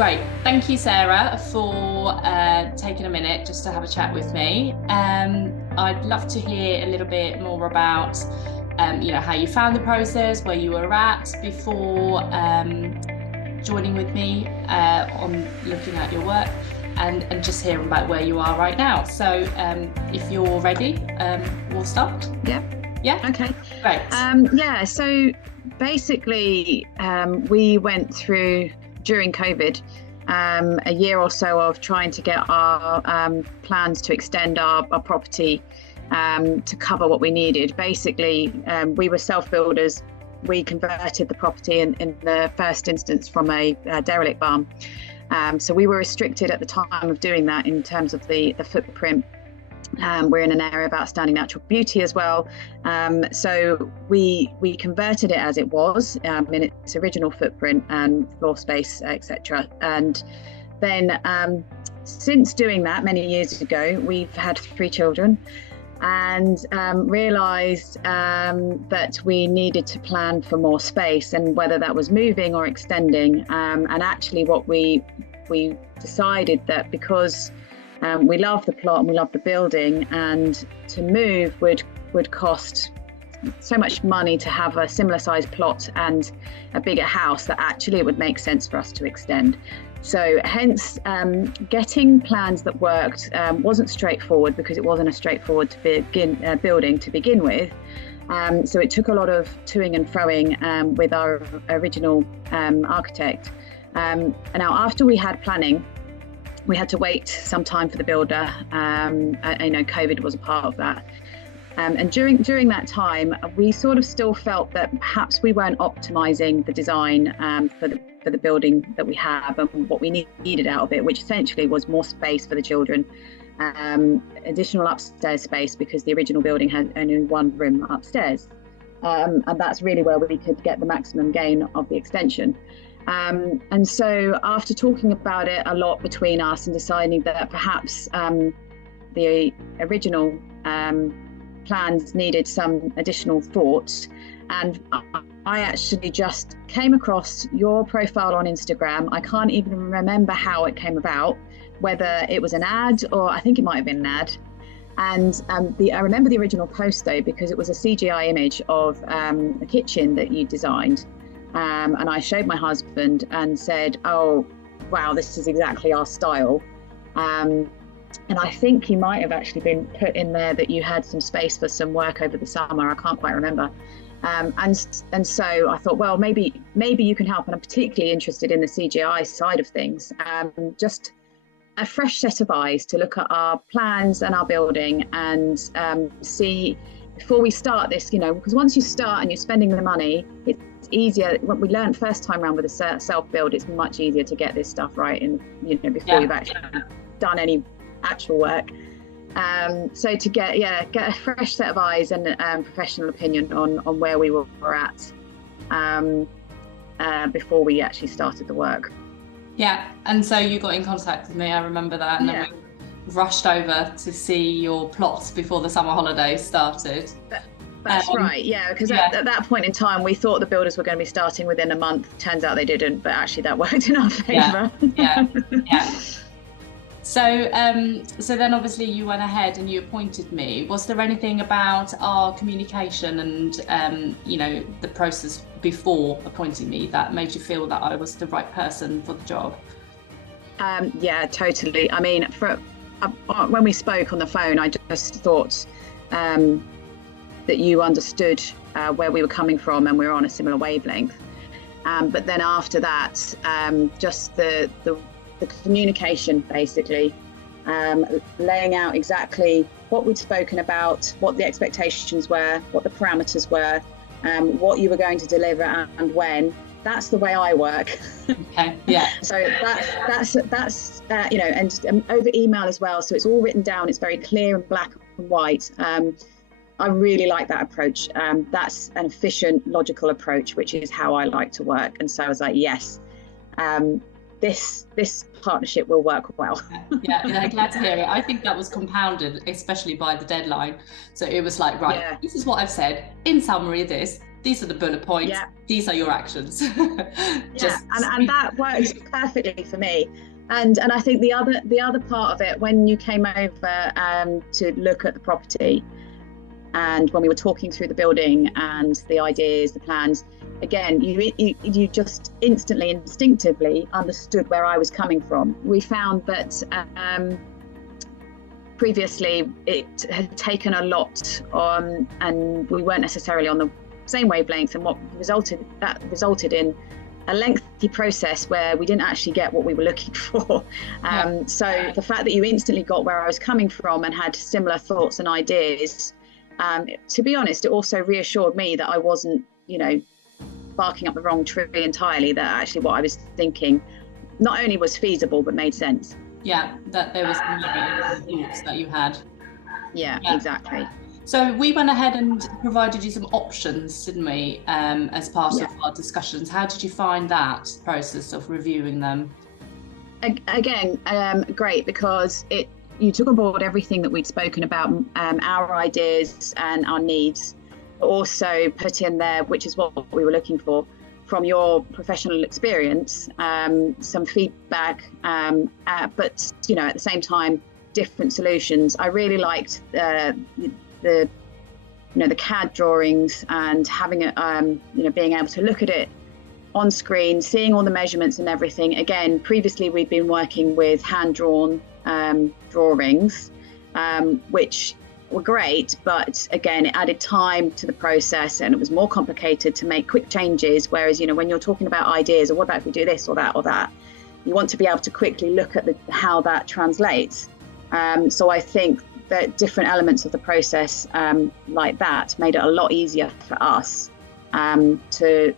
Great. Thank you, Sarah, for taking a minute just to have a chat with me. I'd love to hear a little bit more about how you found the process, where you were at before joining with me on looking at your work, and just hearing about where you are right now. So if you're ready, we'll start. Yeah. Okay. Great. So basically, we went through during COVID a year or so of trying to get our plans to extend our property to cover what we needed. Basically, we were self-builders. We converted the property in the first instance from a derelict barn. So we were restricted at the time of doing that in terms of the footprint. We're in an area of outstanding natural beauty as well. So we converted it as it was in its original footprint and floor space, etc. And then since doing that many years ago, we've had 3 children and realised that we needed to plan for more space, and whether that was moving or extending. And actually what we decided that because we love the plot and we love the building, and to move would cost so much money to have a similar sized plot and a bigger house, that actually it would make sense for us to extend. So hence getting plans that worked wasn't straightforward, because it wasn't a straightforward building to begin with. So it took a lot of toing and froing with our original architect. And now after we had planning, we had to wait some time for the builder. COVID was a part of that. And during that time, we sort of still felt that perhaps we weren't optimizing the design for the building that we have and what we needed out of it, which essentially was more space for the children, additional upstairs space, because the original building had only 1 room upstairs. And that's really where we could get the maximum gain of the extension. And so after talking about it a lot between us and deciding that perhaps the original plans needed some additional thoughts, and I actually just came across your profile on Instagram. I can't even remember how it came about, whether it was an ad or I think it might have been an ad. And I remember the original post though, because it was a CGI image of a kitchen that you designed. And I showed my husband and said, "Oh, wow, this is exactly our style." And I think you might have actually been put in there that you had some space for some work over the summer. I can't quite remember. And so I thought, well, maybe you can help. And I'm particularly interested in the CGI side of things. Just a fresh set of eyes to look at our plans and our building and see before we start this, because once you start and you're spending the money, it's easier. What we learned first time around with a self-build, it's much easier to get this stuff right, and before you've actually done any actual work. So to get a fresh set of eyes and professional opinion on where we were at before we actually started the work. Yeah, and so you got in contact with me, I remember that, and then we rushed over to see your plots before the summer holidays started. That's right, because at that point in time we thought the builders were going to be starting within a month. Turns out they didn't, but actually that worked in our favour. Yeah. So then obviously you went ahead and you appointed me. Was there anything about our communication and the process before appointing me that made you feel that I was the right person for the job? Yeah, totally. I mean, when we spoke on the phone, I just thought that you understood where we were coming from and we were on a similar wavelength. But then after that, just the communication, basically, laying out exactly what we'd spoken about, what the expectations were, what the parameters were, what you were going to deliver and when. That's the way I work. Okay. Yeah. So that's and over email as well. So it's all written down. It's very clear and black and white. I really like that approach. That's an efficient, logical approach, which is how I like to work. And so I was like, yes, this partnership will work well. Yeah, glad to hear it. I think that was compounded, especially by the deadline. So it was like, right, This is what I've said. In summary, these are the bullet points. Yeah. These are your actions. And that works perfectly for me. And I think the other part of it, when you came over to look at the property, and when we were talking through the building and the ideas, the plans, again, you just instantly, instinctively understood where I was coming from. We found that previously it had taken a lot on, and we weren't necessarily on the same wavelength, and what resulted in a lengthy process where we didn't actually get what we were looking for. So the fact that you instantly got where I was coming from and had similar thoughts and ideas, to be honest, it also reassured me that I wasn't, barking up the wrong tree entirely, that actually what I was thinking not only was feasible but made sense. Yeah, that there was some thoughts that you had. Yeah, exactly. So we went ahead and provided you some options, didn't we, as part of our discussions. How did you find that process of reviewing them? Again, great, because you took on board everything that we'd spoken about, our ideas and our needs, but also put in there, which is what we were looking for, from your professional experience, some feedback, but at the same time, different solutions. I really liked the CAD drawings and having it, being able to look at it on screen, seeing all the measurements and everything. Again, previously we'd been working with hand-drawn drawings, which were great, but again, it added time to the process and it was more complicated to make quick changes. Whereas, when you're talking about ideas, or what about if we do this or that, you want to be able to quickly look at how that translates. So I think that different elements of the process like that made it a lot easier for us to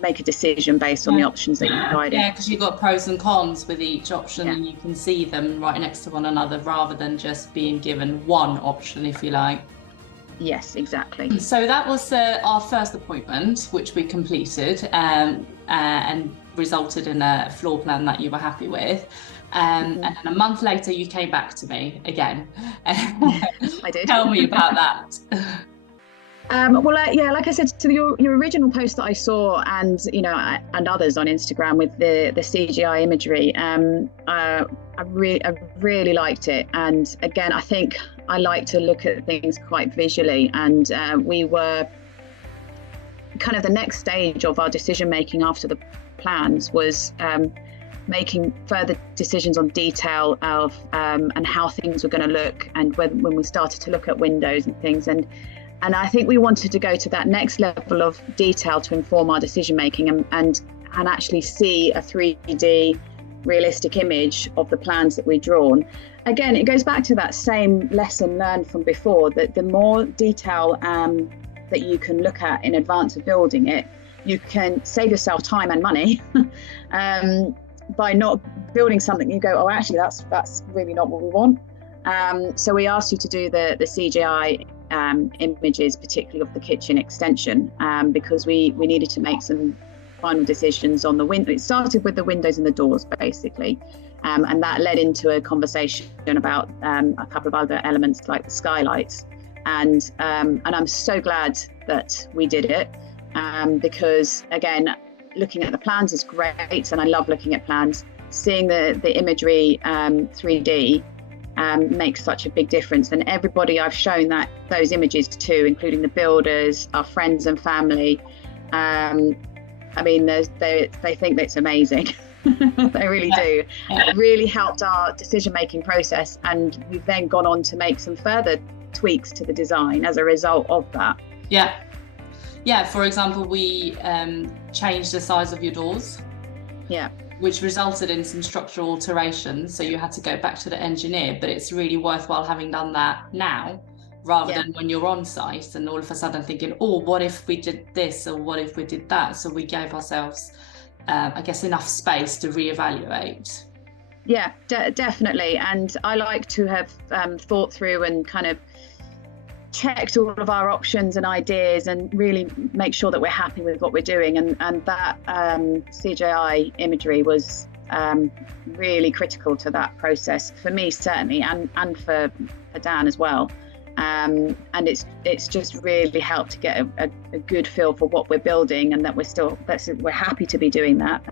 make a decision based on the options that you provided. Yeah, because you've got pros and cons with each option, and you can see them right next to one another rather than just being given one option, if you like. Yes, exactly. So that was our first appointment, which we completed and resulted in a floor plan that you were happy with. And then a month later, you came back to me again. I did. Tell me about that. Like I said, to your original post that I saw, and and others on Instagram with the CGI imagery, I really liked it. And again, I think I like to look at things quite visually, and we were kind of the next stage of our decision making after the plans was making further decisions on detail of and how things were going to look, and when we started to look at windows and things, and I think we wanted to go to that next level of detail to inform our decision making and actually see a 3D realistic image of the plans that we'd drawn. Again, it goes back to that same lesson learned from before, that the more detail that you can look at in advance of building it, you can save yourself time and money by not building something you go, oh, actually that's really not what we want. So we asked you to do the CGI images, particularly of the kitchen extension, because we needed to make some final decisions on the window. It started with the windows and the doors, basically, and that led into a conversation about a couple of other elements like the skylights. And I'm so glad that we did it, because again, looking at the plans is great, and I love looking at plans. Seeing the imagery 3D makes such a big difference. And everybody I've shown those images to, including the builders, our friends and family, I mean, they think it's amazing. They really do. It really helped our decision-making process, and we've then gone on to make some further tweaks to the design as a result of that. Yeah, for example, we changed the size of your doors, which resulted in some structural alterations, so you had to go back to the engineer. But it's really worthwhile having done that now rather than when you're on site and all of a sudden thinking, oh, what if we did this, or what if we did that? So we gave ourselves I guess enough space to reevaluate. Yeah, definitely. And I like to have thought through and kind of checked all of our options and ideas and really make sure that we're happy with what we're doing. And that CGI imagery was really critical to that process for me, certainly, and for Dan as well. And it's just really helped to get a good feel for what we're building, and that we're happy to be doing that.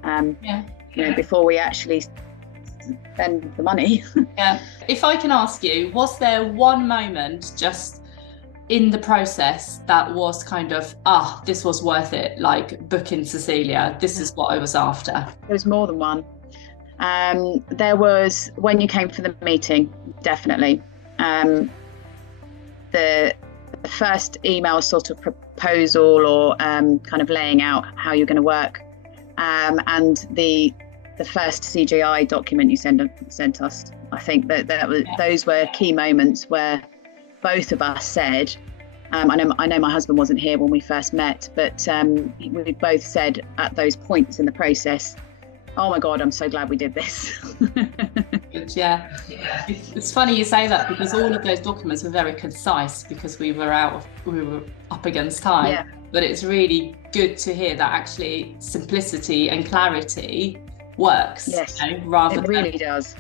Before we actually spend the money. Yeah. If I can ask you, was there one moment just in the process that was kind of, this was worth it, like booking Cecilia, this is what I was after? There was more than one. There was when you came for the meeting, definitely. The first email sort of proposal or kind of laying out how you're going to work, and the first CGI document you sent us. I think those were key moments where both of us said, I know my husband wasn't here when we first met, but we both said at those points in the process, oh my God, I'm so glad we did this. Yeah. It's funny you say that, because all of those documents were very concise because we were up against time. Yeah. But it's really good to hear that actually simplicity and clarity works. Yes, rather really does.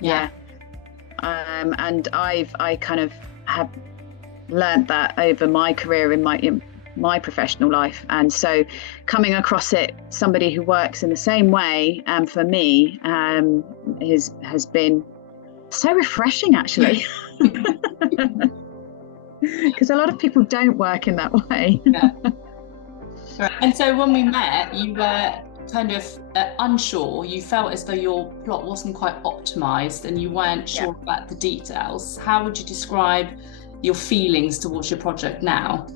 Yeah. And I kind of have learned that over my career in my professional life, and so coming across somebody who works in the same way for me has been so refreshing, actually. Because a lot of people don't work in that way. Yeah. Right. And so when we met, you were kind of unsure. You felt as though your plot wasn't quite optimized and you weren't sure about the details. How would you describe your feelings towards your project now?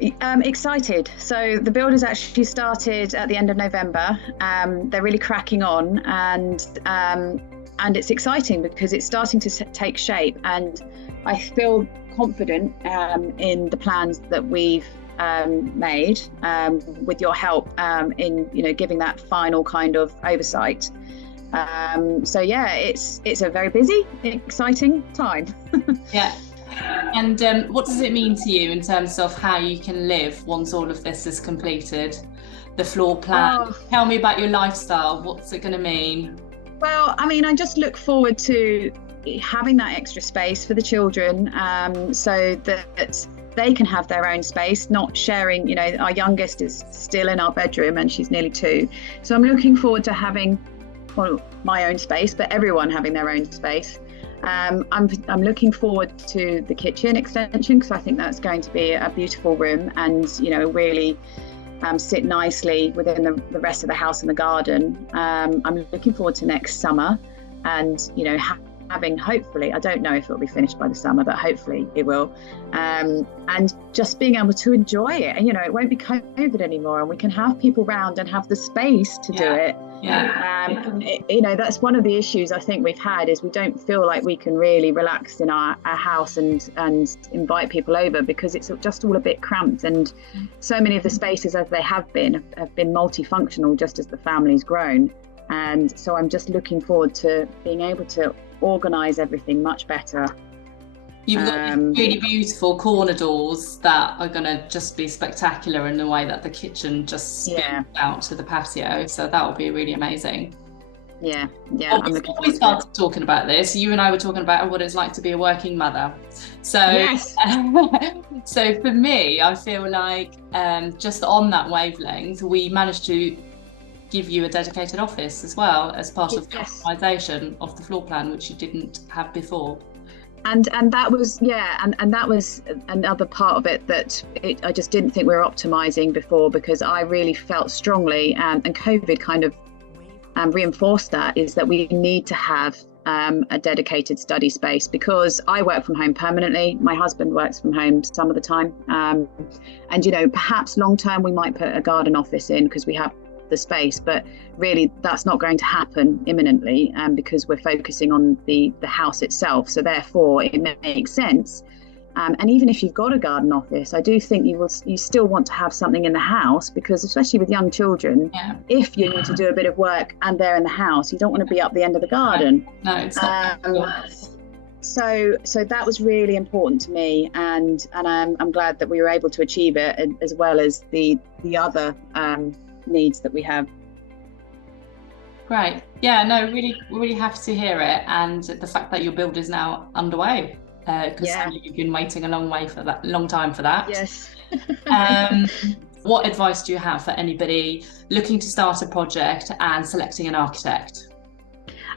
Excited. So the build has actually started at the end of November. They're really cracking on, and it's exciting because it's starting to take shape, and I feel confident in the plans that we've made with your help in giving that final kind of oversight. So yeah, it's a very busy, exciting time. Yeah. And what does it mean to you in terms of how you can live once all of this is completed? The floor plan. Tell me about your lifestyle. What's it going to mean? Well, I mean, I just look forward to having that extra space for the children, so that they can have their own space, not sharing. Our youngest is still in our bedroom and she's nearly 2. So I'm looking forward to having my own space, but everyone having their own space. I'm looking forward to the kitchen extension, because I think that's going to be a beautiful room, and really sit nicely within the rest of the house and the garden. I'm looking forward to next summer, and having, hopefully, I don't know if it'll be finished by the summer, but hopefully it will, and just being able to enjoy it. And it won't be COVID anymore, and we can have people round and have the space to do it. That's one of the issues I think we've had, is we don't feel like we can really relax in our house and invite people over, because it's just all a bit cramped, and so many of the spaces as they have been multifunctional just as the family's grown. And so I'm just looking forward to being able to organise everything much better. You've got really beautiful corner doors that are going to just be spectacular in the way that the kitchen just spins out to the patio. So that will be really amazing. Yeah. Well, before we started talking about this, you and I were talking about what it's like to be a working mother. So, yes. So for me, I feel like just on that wavelength, we managed to give you a dedicated office as well as part of the optimization of the floor plan, which you didn't have before. And that was and that was another part of it that I just didn't think we were optimizing before, because I really felt strongly, and COVID kind of reinforced that, is that we need to have a dedicated study space, because I work from home permanently. My husband works from home some of the time, and perhaps long term we might put a garden office in because we have the space, but really that's not going to happen imminently, because we're focusing on the house itself. So therefore it makes sense, and even if you've got a garden office, I do think you still want to have something in the house, because especially with young children, if you need to do a bit of work and they're in the house, you don't want to be up the end of the garden. No, it's not. So that was really important to me, and I'm glad that we were able to achieve it, as well as the other needs that we have. Great. Yeah, no, really happy to hear it, and the fact that your build is now underway. because you've been waiting a long time for that. Yes. What advice do you have for anybody looking to start a project and selecting an architect?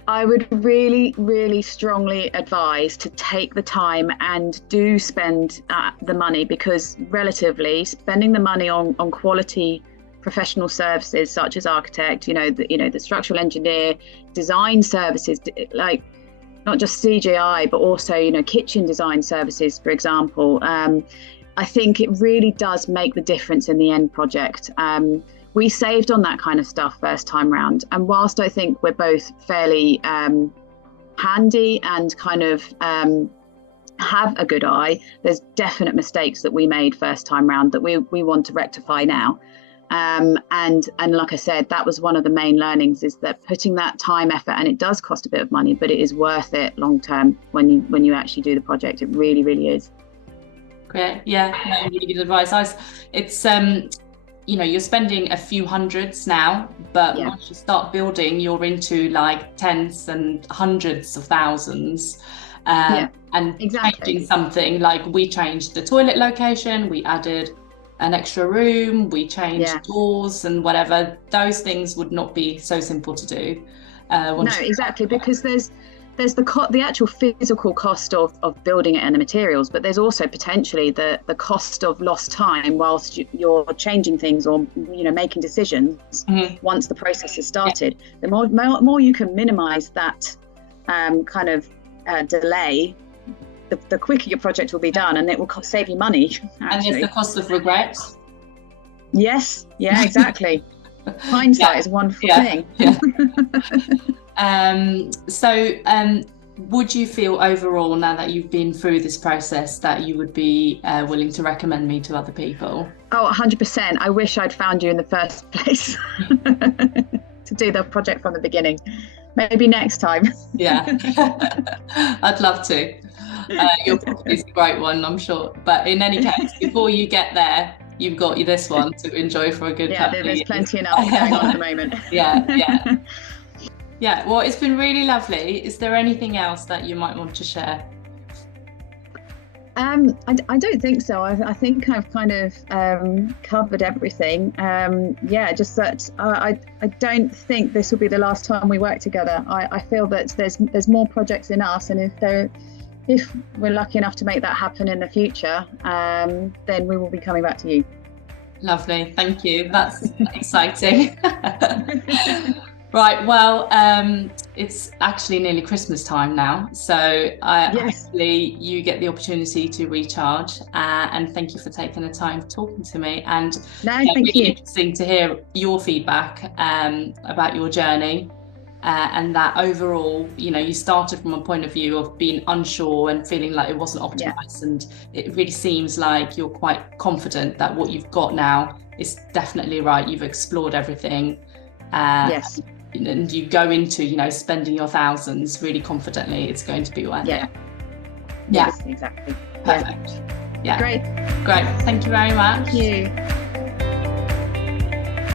I would really, really strongly advise to take the time and do spend the money, because relatively spending the money on quality professional services such as architect, the structural engineer, design services, like not just CGI, but also, kitchen design services, for example. I think it really does make the difference in the end project. We saved on that kind of stuff first time round. And whilst I think we're both fairly handy and kind of have a good eye, there's definite mistakes that we made first time round that we want to rectify now. And like I said, that was one of the main learnings, is that putting that time, effort, and it does cost a bit of money, but it is worth it long term when you actually do the project. It really, really is. Great. Yeah, really good advice. It's you're spending a few hundreds now, but once you start building, you're into like tens and hundreds of thousands. And changing something, like we changed the toilet location, we added an extra room, we changed doors and whatever. Those things would not be so simple to do. No, exactly, because there's the actual physical cost of building it and the materials, but there's also potentially the cost of lost time whilst you're changing things or making decisions once the process has started. The more you can minimize that kind of delay, the quicker your project will be done, and it will save you money, actually. And there's the cost of regret. Yes, exactly. Hindsight is a wonderful thing. Would you feel overall, now that you've been through this process, that you would be willing to recommend me to other people? Oh, 100%. I wish I'd found you in the first place to do the project from the beginning. Maybe next time. Yeah, I'd love to. Your property is a great one, I'm sure. But in any case, before you get there, you've got this one to enjoy for a good couple of years. There's plenty enough going on at the moment. Yeah, well, it's been really lovely. Is there anything else that you might want to share? I don't think so. I think I've kind of covered everything. Just that I don't think this will be the last time we work together. I feel that there's more projects in us, and if we're lucky enough to make that happen in the future, then we will be coming back to you. Lovely, thank you. That's exciting. Right, well, it's actually nearly Christmas time now, so hopefully you get the opportunity to recharge, and thank you for taking the time talking to me. And thank really you. Interesting to hear your feedback about your journey, and that overall, you started from a point of view of being unsure and feeling like it wasn't optimized, and it really seems like you're quite confident that what you've got now is definitely right. You've explored everything. Yes. And you go into, spending your thousands really confidently. It's going to be worth it. Yes, exactly. Perfect. Yeah. Great. Thank you very much. Thank you.